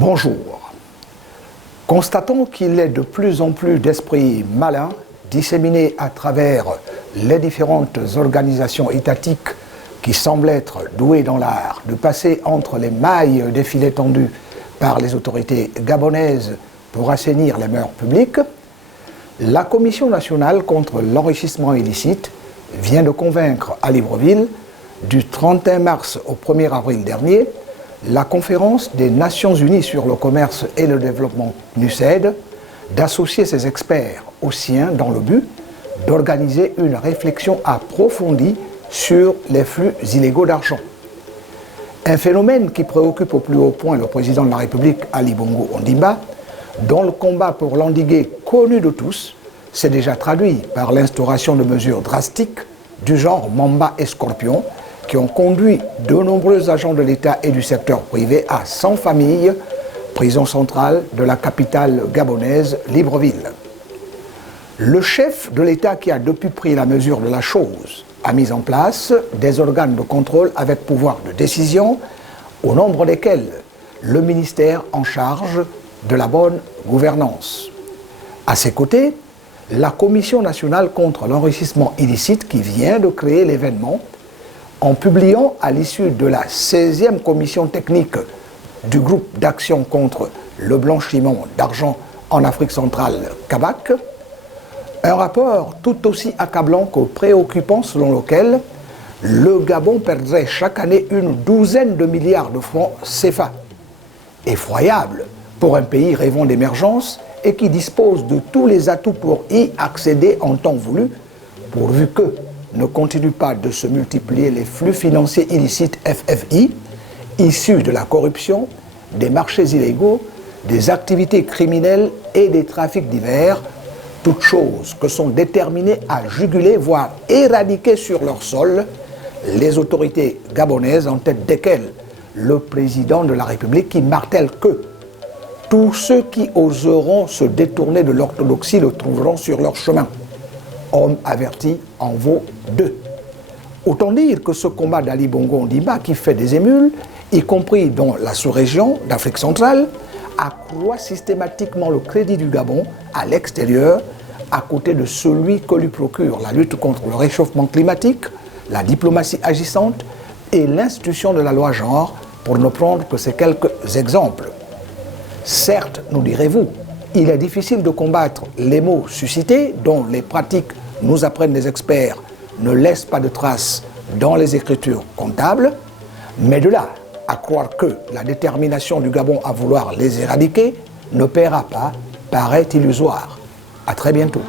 Bonjour. Constatons qu'il est de plus en plus d'esprits malins disséminés à travers les différentes organisations étatiques qui semblent être douées dans l'art de passer entre les mailles des filets tendus par les autorités gabonaises pour assainir les mœurs publiques, la Commission nationale contre l'enrichissement illicite vient de convaincre à Libreville, du 31 mars au 1er avril dernier, la conférence des Nations Unies sur le commerce et le développement NUCED d'associer ses experts aux siens dans le but d'organiser une réflexion approfondie sur les flux illégaux d'argent. Un phénomène qui préoccupe au plus haut point le président de la République, Ali Bongo Ondimba, dont le combat pour l'endiguer, connu de tous, s'est déjà traduit par l'instauration de mesures drastiques du genre Mamba et Scorpion, qui ont conduit de nombreux agents de l'État et du secteur privé à 100 familles, prison centrale de la capitale gabonaise, Libreville. Le chef de l'État, qui a depuis pris la mesure de la chose, a mis en place des organes de contrôle avec pouvoir de décision, au nombre desquels le ministère en charge de la bonne gouvernance. À ses côtés, la Commission nationale contre l'enrichissement illicite qui vient de créer l'événement en publiant à l'issue de la 16e commission technique du groupe d'action contre le blanchiment d'argent en Afrique centrale, CABAC, un rapport tout aussi accablant que préoccupant selon lequel le Gabon perdrait chaque année une douzaine de milliards de francs CFA. Effroyable pour un pays rêvant d'émergence et qui dispose de tous les atouts pour y accéder en temps voulu, pourvu que ne continue pas de se multiplier les flux financiers illicites FFI, issus de la corruption, des marchés illégaux, des activités criminelles et des trafics divers, toutes choses que sont déterminées à juguler, voire éradiquer sur leur sol, les autorités gabonaises, en tête desquelles le président de la République, qui martèle que tous ceux qui oseront se détourner de l'orthodoxie le trouveront sur leur chemin. Homme averti en vaut deux. Autant dire que ce combat d'Ali Bongo Ondimba, qui fait des émules, y compris dans la sous-région d'Afrique centrale, accroît systématiquement le crédit du Gabon à l'extérieur, à côté de celui que lui procure la lutte contre le réchauffement climatique, la diplomatie agissante et l'institution de la loi genre, pour ne prendre que ces quelques exemples. Certes, nous direz-vous, il est difficile de combattre les maux suscités dont les pratiques, nous apprennent les experts, ne laissent pas de traces dans les écritures comptables, mais de là à croire que la détermination du Gabon à vouloir les éradiquer ne paiera pas, paraît illusoire. À très bientôt.